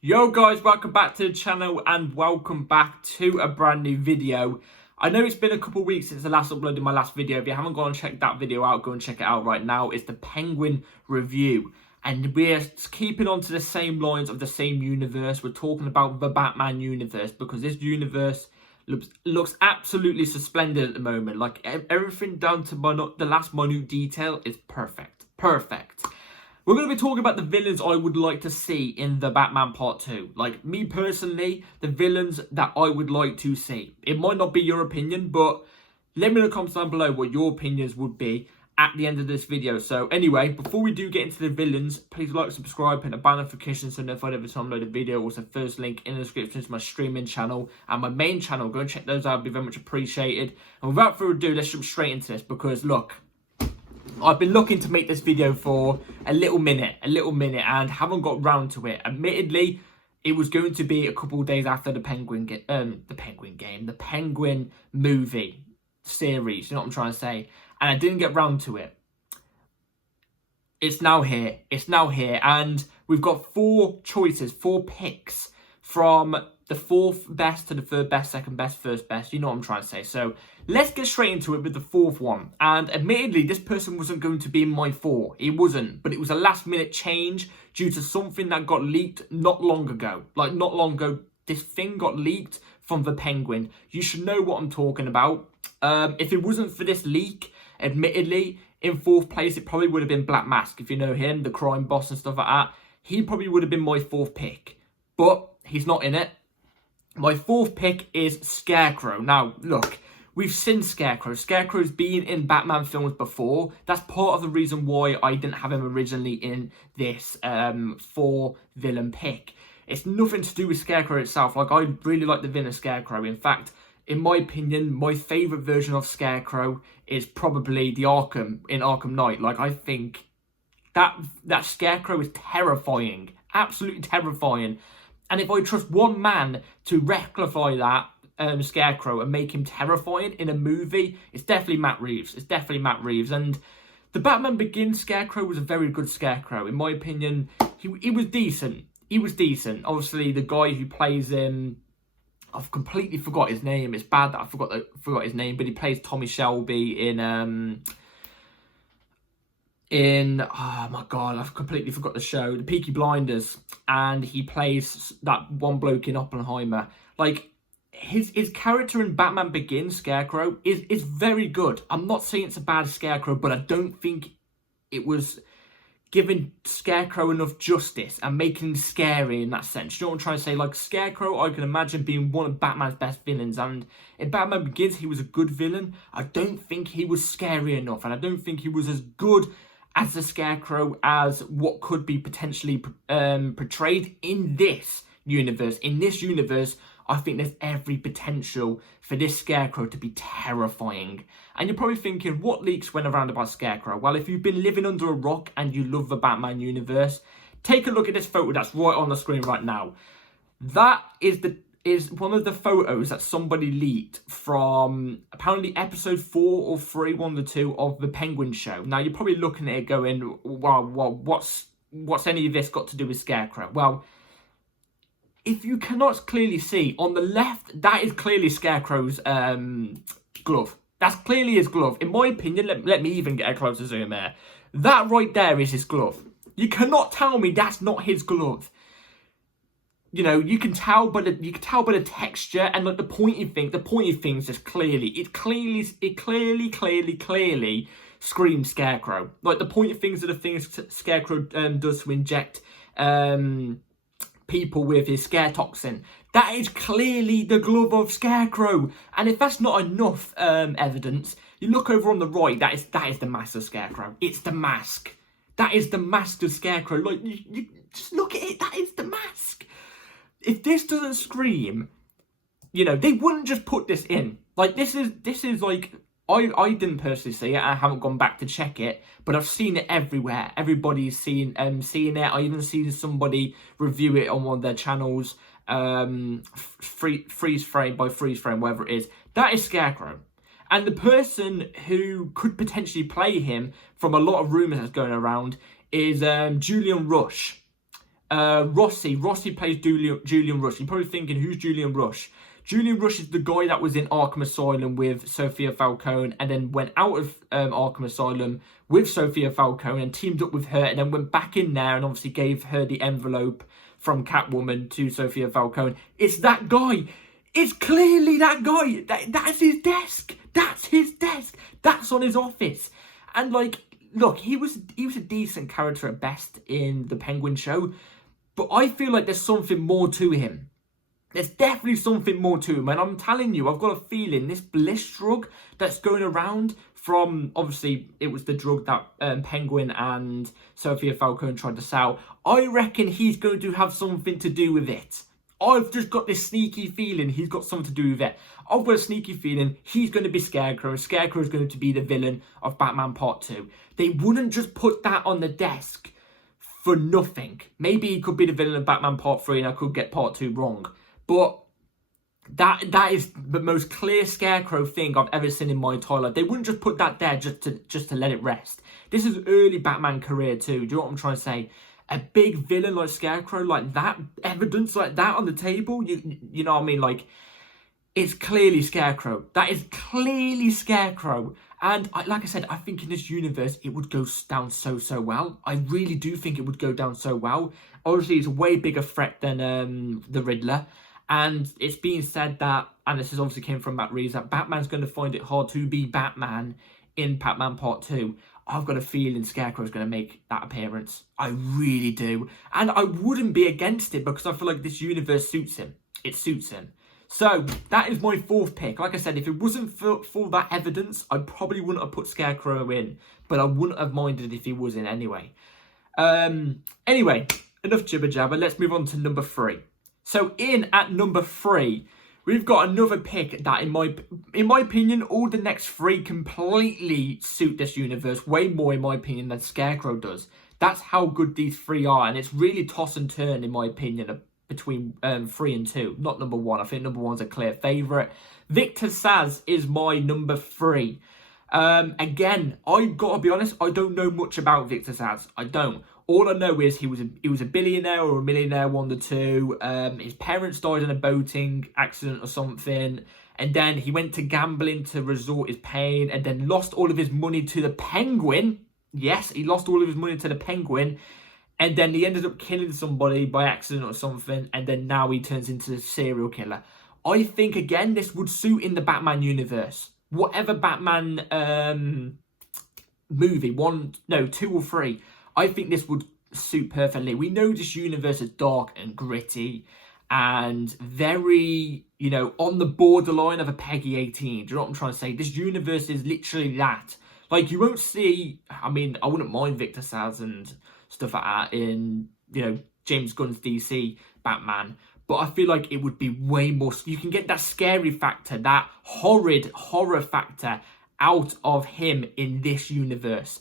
Yo guys, welcome back to the channel and welcome back to a brand new video. I know it's been a couple of weeks since I last uploaded my last video. If you haven't gone and checked that video out, go and check it out right now. It's the Penguin review. And we're keeping on to the same lines of the same universe. We're talking about the Batman universe because this universe looks absolutely splendid at the moment. Like everything down to the last minute detail is perfect. Perfect. We're going to be talking about the villains I would like to see in the Batman Part 2. Like, me personally, the villains that I would like to see. It might not be your opinion, but let me know in the comments down below what your opinions would be at the end of this video. So, anyway, before we do get into the villains, please like, subscribe, hit the bell notification so notified every time I upload a video. Also, first link in the description to my streaming channel and my main channel. Go and check those out. It'd be very much appreciated. And without further ado, let's jump straight into this because, look, I've been looking to make this video for a little minute, and haven't got round to it. Admittedly, it was going to be a couple of days after the Penguin movie series, you know what I'm trying to say, and I didn't get round to it. It's now here, and we've got four choices, four picks from the fourth best to the third best, second best, first best. You know what I'm trying to say. So let's get straight into it with the fourth one. And admittedly, this person wasn't going to be in my four. It wasn't. But it was a last minute change due to something that got leaked not long ago. Like, not long ago, this thing got leaked from the Penguin. You should know what I'm talking about. If it wasn't for this leak, admittedly, in fourth place, it probably would have been Black Mask. If you know him, the crime boss and stuff like that. He probably would have been my fourth pick. But he's not in it. My fourth pick is Scarecrow. Now, look, we've seen Scarecrow. Scarecrow's been in Batman films before. That's part of the reason why I didn't have him originally in this four villain pick. It's nothing to do with Scarecrow itself. Like, I really like the villain Scarecrow. In fact, in my opinion, my favourite version of Scarecrow is probably the Arkham Knight. Like, I think that Scarecrow is terrifying. Absolutely terrifying. And if I trust one man to rectify that Scarecrow and make him terrifying in a movie, it's definitely Matt Reeves. And the Batman Begins Scarecrow was a very good Scarecrow. In my opinion, he was decent. Obviously, the guy who plays him, I've completely forgot his name. It's bad that I forgot his name, but he plays Tommy Shelby in oh my god, I've completely forgot the show, the Peaky Blinders, and he plays that one bloke in Oppenheimer. Like, his character in Batman Begins, Scarecrow, is very good. I'm not saying it's a bad Scarecrow, but I don't think it was giving Scarecrow enough justice and making him scary in that sense. You know what I'm trying to say? Like, Scarecrow, I can imagine being one of Batman's best villains, and in Batman Begins, he was a good villain. I don't think he was scary enough, and I don't think he was as good as the Scarecrow as what could be potentially portrayed in this universe. In this universe, I think there's every potential for this Scarecrow to be terrifying. And you're probably thinking, what leaks went around about Scarecrow? Well, if you've been living under a rock and you love the Batman universe, take a look at this photo that's right on the screen right now. That is one of the photos that somebody leaked from apparently episode 4 or 3, one of the two, of the Penguin show. Now, you're probably looking at it going, well, what's any of this got to do with Scarecrow? Well, if you cannot clearly see, on the left, that is clearly Scarecrow's glove. That's clearly his glove. In my opinion, let me even get a closer zoom here. That right there is his glove. You cannot tell me that's not his glove. You know, you can tell by the texture and like the pointy things just clearly. It clearly screams Scarecrow. Like, the pointy things are the things Scarecrow does to inject people with his scare toxin. That is clearly the glove of Scarecrow. And if that's not enough evidence, you look over on the right. That is the mask of Scarecrow. It's the mask. That is the mask of Scarecrow. Like, you just look at it. That is the mask. If this doesn't scream, you know, they wouldn't just put this in. Like, this is like, I didn't personally see it. I haven't gone back to check it, but I've seen it everywhere. Everybody's seen it. I even seen somebody review it on one of their channels, freeze frame by freeze frame, whatever it is. That is Scarecrow. And the person who could potentially play him, from a lot of rumours that's going around, is Julian Rush. Rossi plays Julian Rush. You're probably thinking, who's Julian Rush? Julian Rush is the guy that was in Arkham Asylum with Sophia Falcone and then went out of Arkham Asylum with Sophia Falcone and teamed up with her and then went back in there and obviously gave her the envelope from Catwoman to Sophia Falcone. It's that guy. It's clearly that guy. That's his desk. That's his desk. That's on his office. And like, look, he was a decent character at best in the Penguin show, but I feel like there's something more to him. There's definitely something more to him, and I'm telling you, I've got a feeling this Bliss drug that's going around from, obviously, it was the drug that Penguin and Sophia Falcone tried to sell. I reckon he's going to have something to do with it. I've just got this sneaky feeling he's got something to do with it. I've got a sneaky feeling he's going to be Scarecrow, and Scarecrow is going to be the villain of Batman Part 2. They wouldn't just put that on the desk for nothing. Maybe he could be the villain of Batman Part 3 and I could get Part 2 wrong. But that is the most clear Scarecrow thing I've ever seen in my entire life. They wouldn't just put that there just to let it rest. This is early Batman career too. Do you know what I'm trying to say? A big villain like Scarecrow, like that, evidence like that on the table. You know what I mean? Like, it's clearly Scarecrow. That is clearly Scarecrow. And like I said, I think in this universe, it would go down so well. I really do think it would go down so well. Obviously, it's a way bigger threat than the Riddler. And it's being said that, and this is obviously came from Matt Reeves, that Batman's going to find it hard to be Batman in Batman Part 2. I've got a feeling Scarecrow's going to make that appearance. I really do. And I wouldn't be against it because I feel like this universe suits him. It suits him. So, that is my fourth pick. Like I said, if it wasn't for that evidence, I probably wouldn't have put Scarecrow in. But I wouldn't have minded if he was in anyway. Anyway, enough jibber jabber. Let's move on to number 3. So in at number 3, we've got another pick that, in my opinion, all the next 3 completely suit this universe way more, in my opinion, than Scarecrow does. That's how good these 3 are, and it's really toss and turn, in my opinion, between 3 and 2. Not number 1. I think number 1's a clear favourite. Victor Zsasz is my number 3. Again, I gotta be honest, I don't know much about Victor Zsasz. I don't. All I know is he was a billionaire or a millionaire, one of the two. His parents died in a boating accident or something. And then he went to gambling to resort his pain and then lost all of his money to the Penguin. Yes, he lost all of his money to the Penguin. And then he ended up killing somebody by accident or something. And then now he turns into a serial killer. I think, again, this would suit in the Batman universe. Whatever Batman movie, 2 or 3... I think this would suit perfectly. We know this universe is dark and gritty and very, on the borderline of a Peggy 18. Do you know what I'm trying to say? This universe is literally that. Like, you won't see, I wouldn't mind Victor Zsasz and stuff like that in, James Gunn's DC Batman. But I feel like it would be way more, you can get that scary factor, that horror factor out of him in this universe.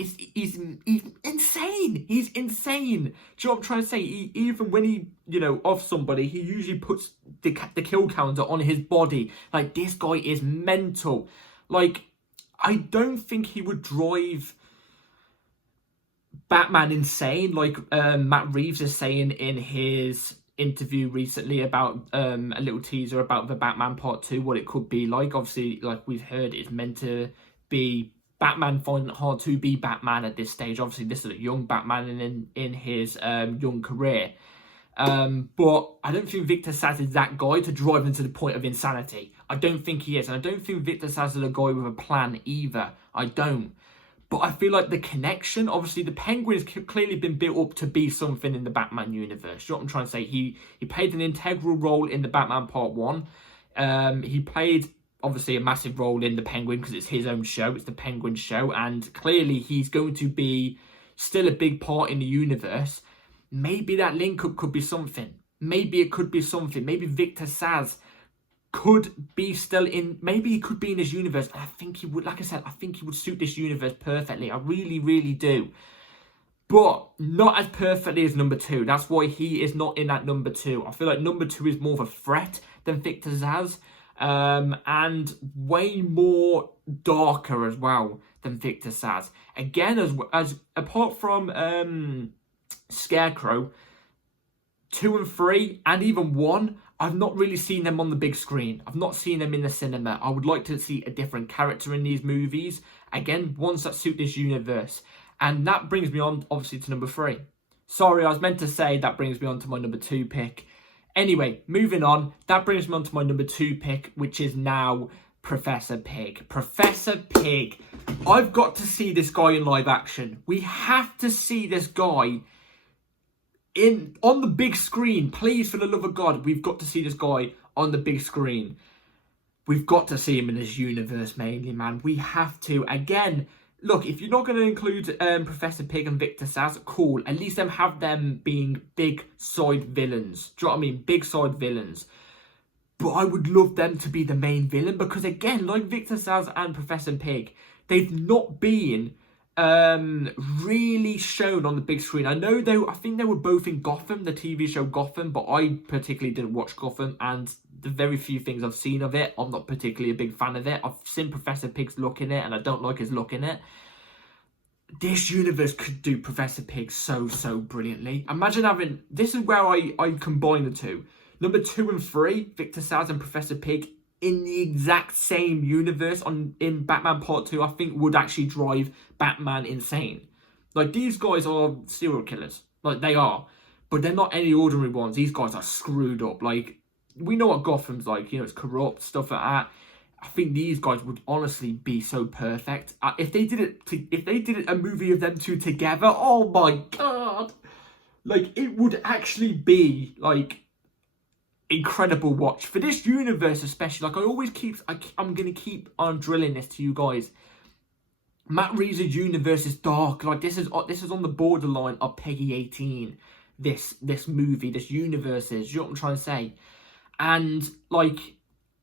He's insane. He's insane. Do you know what I'm trying to say? Even when he, off somebody, he usually puts the kill counter on his body. Like, this guy is mental. Like, I don't think he would drive Batman insane, like Matt Reeves is saying in his interview recently about a little teaser about the Batman Part 2, what it could be like. Obviously, like we've heard, it's meant to be Batman finding it hard to be Batman at this stage. Obviously, this is a young Batman in his young career. But I don't think Victor Zsasz is that guy to drive him to the point of insanity. I don't think he is. And I don't think Victor Zsasz is a guy with a plan either. I don't. But I feel like the connection, obviously the Penguin has clearly been built up to be something in the Batman universe. You know what I'm trying to say? He played an integral role in the Batman Part 1. He played obviously a massive role in the Penguin because it's his own show. It's the Penguin show. And clearly he's going to be still a big part in the universe. Maybe that link-up could be something. Maybe it could be something. Maybe Victor Zsasz could be still in, maybe he could be in this universe. And I think he would, like I said, I think he would suit this universe perfectly. I really, really do. But not as perfectly as number 2. That's why he is not in that number 2. I feel like number 2 is more of a threat than Victor Zsasz. And way more darker as well than Victor Zsasz. Again, as apart from Scarecrow, 2 and 3, and even 1, I've not really seen them on the big screen. I've not seen them in the cinema. I would like to see a different character in these movies. Again, ones that suit this universe. And that brings me on, obviously, to number 3. Sorry, I was meant to say that brings me on to my number 2 pick. Anyway, moving on. That brings me on to my number 2 pick, which is now Professor Pig. Professor Pig. I've got to see this guy in live action. We have to see this guy on the big screen. Please, for the love of God, we've got to see this guy on the big screen. We've got to see him in this universe mainly, man. We have to. Again, look, if you're not going to include Professor Pig and Victor Saz, cool. At least them have them being big side villains. Do you know what I mean? Big side villains. But I would love them to be the main villain because, again, like Victor Saz and Professor Pig, they've not been really shown on the big screen. I think they were both in Gotham, the TV show Gotham, but I particularly didn't watch Gotham, and the very few things I've seen of it, I'm not particularly a big fan of it. I've seen Professor Pig's look in it, and I don't like his look in it. This universe could do Professor Pig so brilliantly. Imagine having, this is where I combine the two. Number 2 and 3, Victor Saz and Professor Pig, in the exact same universe in Batman Part 2, I think would actually drive Batman insane. Like, these guys are serial killers. Like, they are. But they're not any ordinary ones. These guys are screwed up. Like, we know what Gotham's like. You know, it's corrupt, stuff like that. I think these guys would honestly be so perfect. If they did a movie of them two together, oh my God. Like, it would actually be, like, incredible watch for this universe, especially. Like, I'm gonna keep on drilling this to you guys. Matt Reeves' universe is dark. Like, this is on the borderline of Peggy 18. This movie, this universe is. You know what I'm trying to say? And like,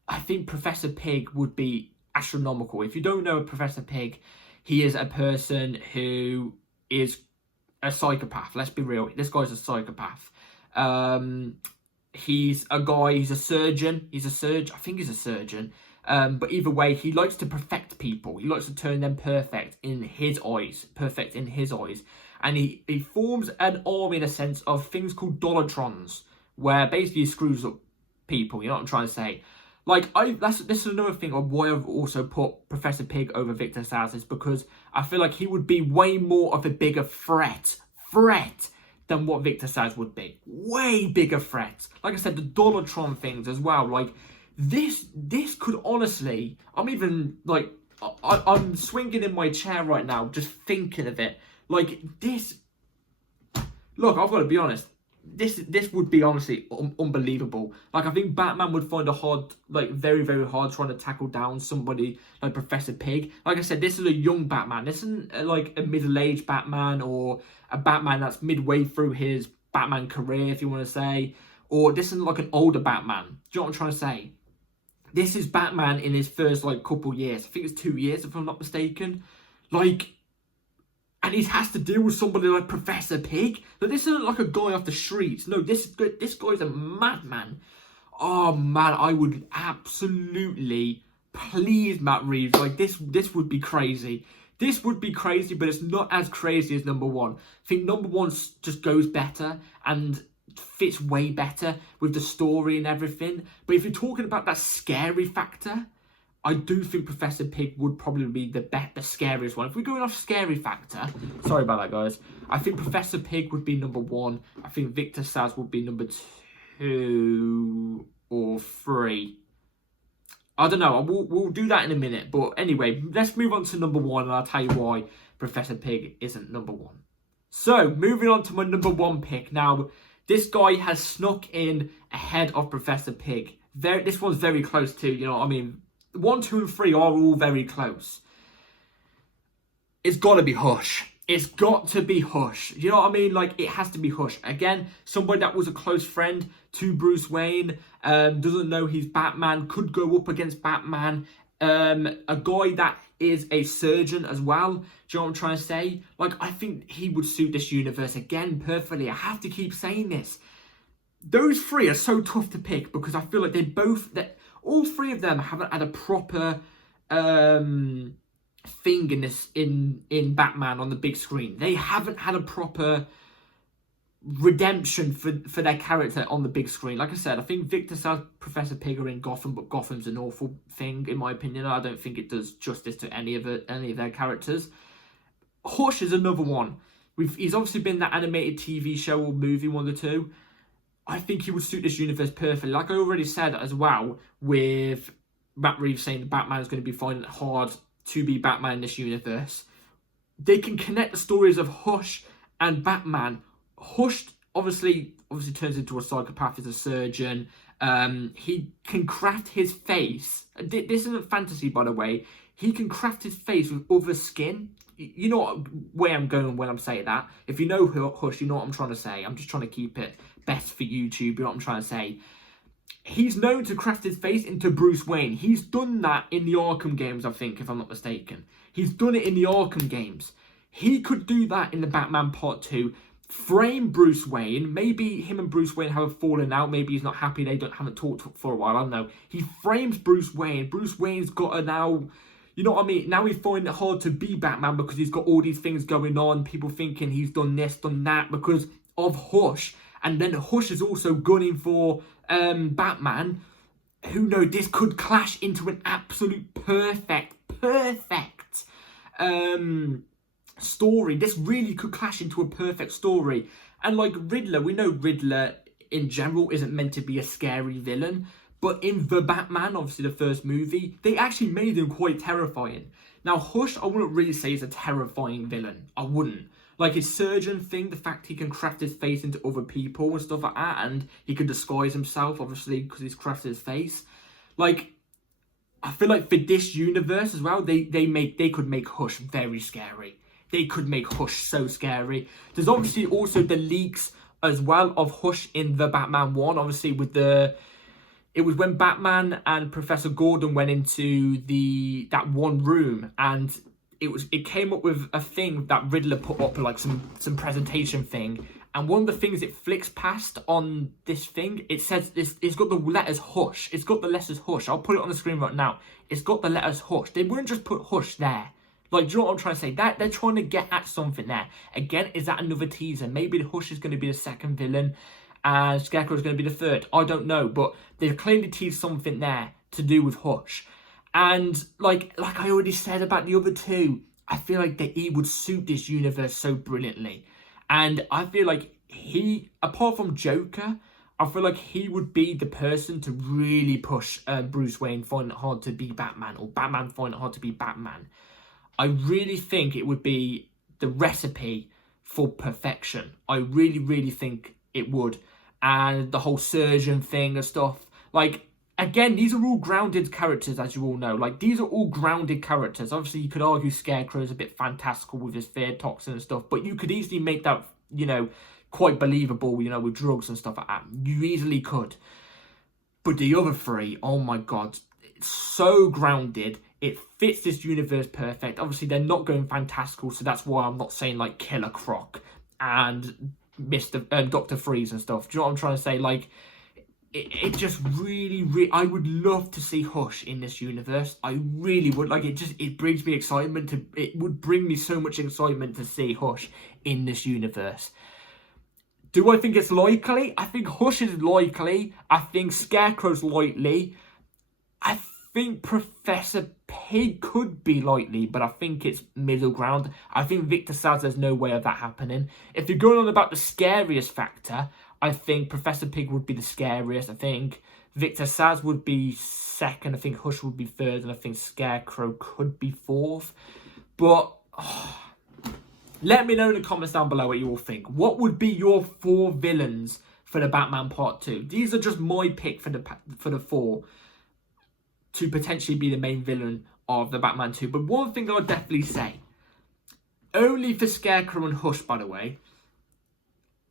I think Professor Pig would be astronomical. If you don't know Professor Pig, he is a person who is a psychopath. Let's be real. This guy's a psychopath. He's a surgeon. I think he's a surgeon. But either way, he likes to perfect people. He likes to turn them perfect in his eyes. And he forms an army in a sense of things called Dollartrons, where basically he screws up people. You know what I'm trying to say? Like, this is another thing of why I've also put Professor Pig over Victor Saz, is because I feel like he would be way more of a bigger threat than what Victor Saz would be. Way bigger threat. Like I said, the Dollartron things as well. Like, this could honestly, I'm swinging in my chair right now just thinking of it. Like, this, look, I've got to be honest, this would be honestly unbelievable. Like, I think Batman would find very, very hard trying to tackle down somebody like Professor Pig. Like I said, this is a young Batman. This isn't like a middle-aged Batman or a Batman that's midway through his Batman career, if you want to say. Or this isn't like an older Batman. Do you know what I'm trying to say? This is Batman in his first, couple years. I think it's 2 years, if I'm not mistaken. And he has to deal with somebody like Professor Pig. But this isn't like a guy off the streets. No, this guy's a madman. Oh, man, I would absolutely, please, Matt Reeves. Like, this would be crazy. This would be crazy, but it's not as crazy as number 1. I think number 1 just goes better and fits way better with the story and everything. But if you're talking about that scary factor, I do think Professor Pig would probably be the scariest one. If we're going off scary factor, sorry about that, guys. I think Professor Pig would be number 1. I think Victor Saz would be number 2 or 3. I don't know. We'll do that in a minute. But anyway, let's move on to number 1, and I'll tell you why Professor Pig isn't number 1. So, moving on to my number 1 pick. Now, this guy has snuck in ahead of Professor Pig. This one's very close too, you know what I mean? 1, 2, and 3 are all very close. It's got to be Hush. It's got to be Hush. You know what I mean? Like, it has to be Hush. Again, somebody that was a close friend to Bruce Wayne, doesn't know he's Batman, could go up against Batman. A guy that is a surgeon as well. Do you know what I'm trying to say? Like, I think he would suit this universe again perfectly. I have to keep saying this. Those 3 are so tough to pick because I feel like all 3 of them haven't had a proper thing in Batman on the big screen. They haven't had a proper redemption for their character on the big screen. Like I said, I think Victor Sal's Professor Pig are in Gotham, but Gotham's an awful thing in my opinion. I don't think it does justice to any of their characters. Hush is another one. He's obviously been that animated TV show or movie, one of the two. I think he would suit this universe perfectly. Like I already said as well, with Matt Reeves saying that Batman is going to be finding it hard to be Batman in this universe. They can connect the stories of Hush and Batman. Hush obviously turns into a psychopath as a surgeon. He can craft his face. This isn't fantasy, by the way. He can craft his face with other skin. You know where I'm going when I'm saying that. If you know Hush, you know what I'm trying to say. I'm just trying to keep it best for YouTube. You know what I'm trying to say. He's known to craft his face into Bruce Wayne. He's done that in the Arkham games, I think, if I'm not mistaken. He's done it in the Arkham games. He could do that in the Batman Part 2. Frame Bruce Wayne. Maybe him and Bruce Wayne have a fallen out. Maybe he's not happy. They haven't talked for a while. I don't know. He frames Bruce Wayne. Bruce Wayne's got a now... You know what I mean? Now he's finding it hard to be Batman because he's got all these things going on. People thinking he's done this, done that because of Hush. And then Hush is also gunning for Batman. Who knows? This could clash into an absolute perfect story. This really could clash into a perfect story. And like Riddler, we know Riddler in general isn't meant to be a scary villain. But in The Batman, obviously the first movie, they actually made him quite terrifying. Now, Hush, I wouldn't really say is a terrifying villain. I wouldn't. Like his surgeon thing, the fact he can craft his face into other people and stuff like that, and he can disguise himself, obviously, because he's crafted his face. Like, I feel like for this universe as well, they could make Hush very scary. They could make Hush so scary. There's obviously also the leaks as well of Hush in The Batman 1, obviously with the... It was when Batman and Professor Gordon went into that one room, and it came up with a thing that Riddler put up, like some presentation thing. And one of the things it flicks past on this thing, it says it's got the letters Hush. It's got the letters Hush. I'll put it on the screen right now. It's got the letters Hush. They wouldn't just put Hush there. Like, do you know what I'm trying to say? That they're trying to get at something there. Again, is that another teaser? Maybe the Hush is going to be the second villain, and Scarecrow is going to be the third. I don't know, but they've clearly teased something there to do with Hush. And like I already said about the other two, I feel like that he would suit this universe so brilliantly. And I feel like he, apart from Joker, I feel like he would be the person to really push Bruce Wayne find it hard to be Batman, or Batman find it hard to be Batman. I really think it would be the recipe for perfection. I really, really think it would. And the whole surgeon thing and stuff. Like, again, these are all grounded characters, as you all know. Like, these are all grounded characters. Obviously, you could argue Scarecrow is a bit fantastical with his fear toxin and stuff. But you could easily make that, you know, quite believable, you know, with drugs and stuff like that. You easily could. But the other three, oh my God, it's so grounded. It fits this universe perfect. Obviously, they're not going fantastical, so that's why I'm not saying, like, Killer Croc and Dr. Freeze and stuff. Do you know what I'm trying to say? Like, it just really, I would love to see Hush in this universe. I really would. Like, it brings me excitement it would bring me so much excitement to see Hush in this universe. Do I think it's likely? I think Hush is likely. I think Scarecrow's likely. I think Professor Pig could be likely, but I think it's middle ground. I think Victor says there's no way of that happening. If you're going on about the scariest factor, I think Professor Pig would be the scariest. I think Victor Saz would be second. I think Hush would be third. And I think Scarecrow could be fourth. But let me know in the comments down below what you all think. What would be your 4 villains for the Batman Part 2? These are just my pick for the 4 to potentially be the main villain of the Batman 2. But one thing I'll definitely say, only for Scarecrow and Hush, by the way,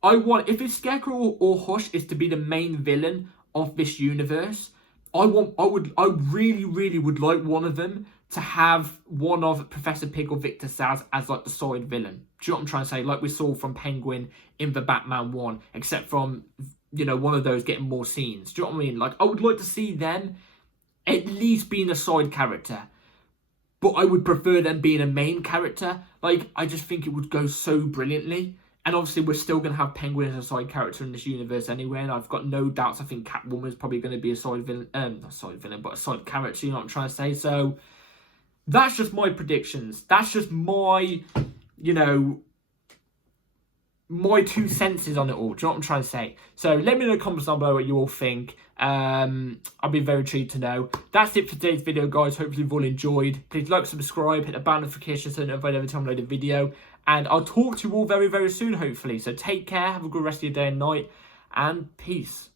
if it's Scarecrow or Hush is to be the main villain of this universe, I really would like one of them to have one of Professor Pig or Victor Saz as like the side villain. Do you know what I'm trying to say? Like we saw from Penguin in the Batman 1, except from, you know, one of those getting more scenes. Do you know what I mean? Like, I would like to see them at least being a side character, but I would prefer them being a main character. Like, I just think it would go so brilliantly. And obviously, we're still going to have Penguin as a side character in this universe anyway. And I've got no doubts. I think Catwoman is probably going to be a side villain. Not side villain, but a side character. You know what I'm trying to say? So, that's just my predictions. That's just my, you know, my 2 senses on it all. Do you know what I'm trying to say? So, let me know in the comments down below what you all think. I'll be very intrigued to know. That's it for today's video, guys. Hopefully you've all enjoyed. Please like, subscribe, hit the bell notification so you're notified every time I load a video. And I'll talk to you all very, very soon, hopefully. So take care, have a good rest of your day and night, and peace.